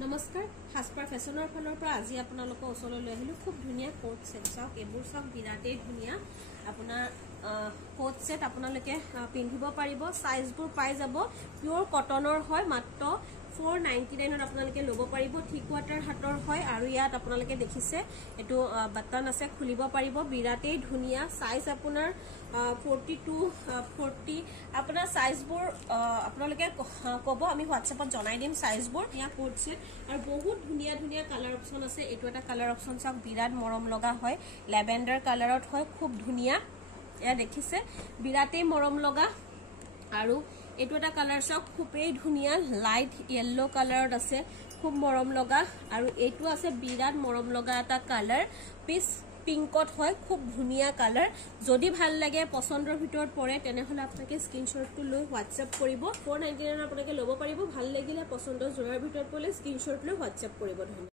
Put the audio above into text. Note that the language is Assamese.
নমস্কাৰ হাসপাৰ ফেশনৰ ফালৰ পৰা আজি আপোনালোকৰ ওচৰলৈ লৈ আহিলো খুব ধুনীয়া কোট সেট চাওক এবোৰ সব বিৰাটেই ধুনীয়া আপোনাৰ কোট সেট আপোনালোকে পিন্ধিব পাৰিব সাইজবোৰ পাই যাব পিওৰ কটনৰ হয় মাত্ৰ 499 আপোনালোকে ল'ব পাৰিব থ্ৰী কোৱাৰ্টাৰ হাতৰ হয় আৰু ইয়াত আপোনালোকে দেখিছে এটো বাটন আছে খুলিব পাৰিব বিৰাটেই ধুনীয়া সাইজ আপোনাৰ 42 40 আপোনাৰ সাইজবোৰ আপোনালোকে কব আমি হোৱাটসএপত জনাই দিম সাইজবোৰ ইয়া কোট সেট আৰু বহুত ধুনীয়া ধুনীয়া কালাৰ অপচন আছে এটো এটা কালাৰ অপচন চাওক বিৰাট মৰম লগা হয় ল্যাভেন্ডাৰ কালাৰত হয় খুব ধুনীয়া এয়া দেখিছে বিৰাটেই মৰম লগা আৰু এটো এটা কালাৰ চাওক খুবেই ধুনীয়া লাইট ইয়েলো কালাৰত আছে খুব মৰম লগা আৰু এটো আছে বিৰাট মৰম লগা এটা কালাৰ পিস পিংকত হয় খুব ধুনীয়া কালাৰ যদি ভাল লাগে পছন্দৰ ভিতৰত পৰে তেনেহলে আপোনাকে স্ক্ৰিনশ্বটটো লৈ হোৱাটসএপ কৰিব 499 আপোনাকে ল'ব পাৰিব ভাল লাগিলে পছন্দৰ জোৰাৰ ভিতৰত পলে স্ক্ৰিনশ্বট লৈ হোৱাটসএপ কৰিব ধন্যবাদ।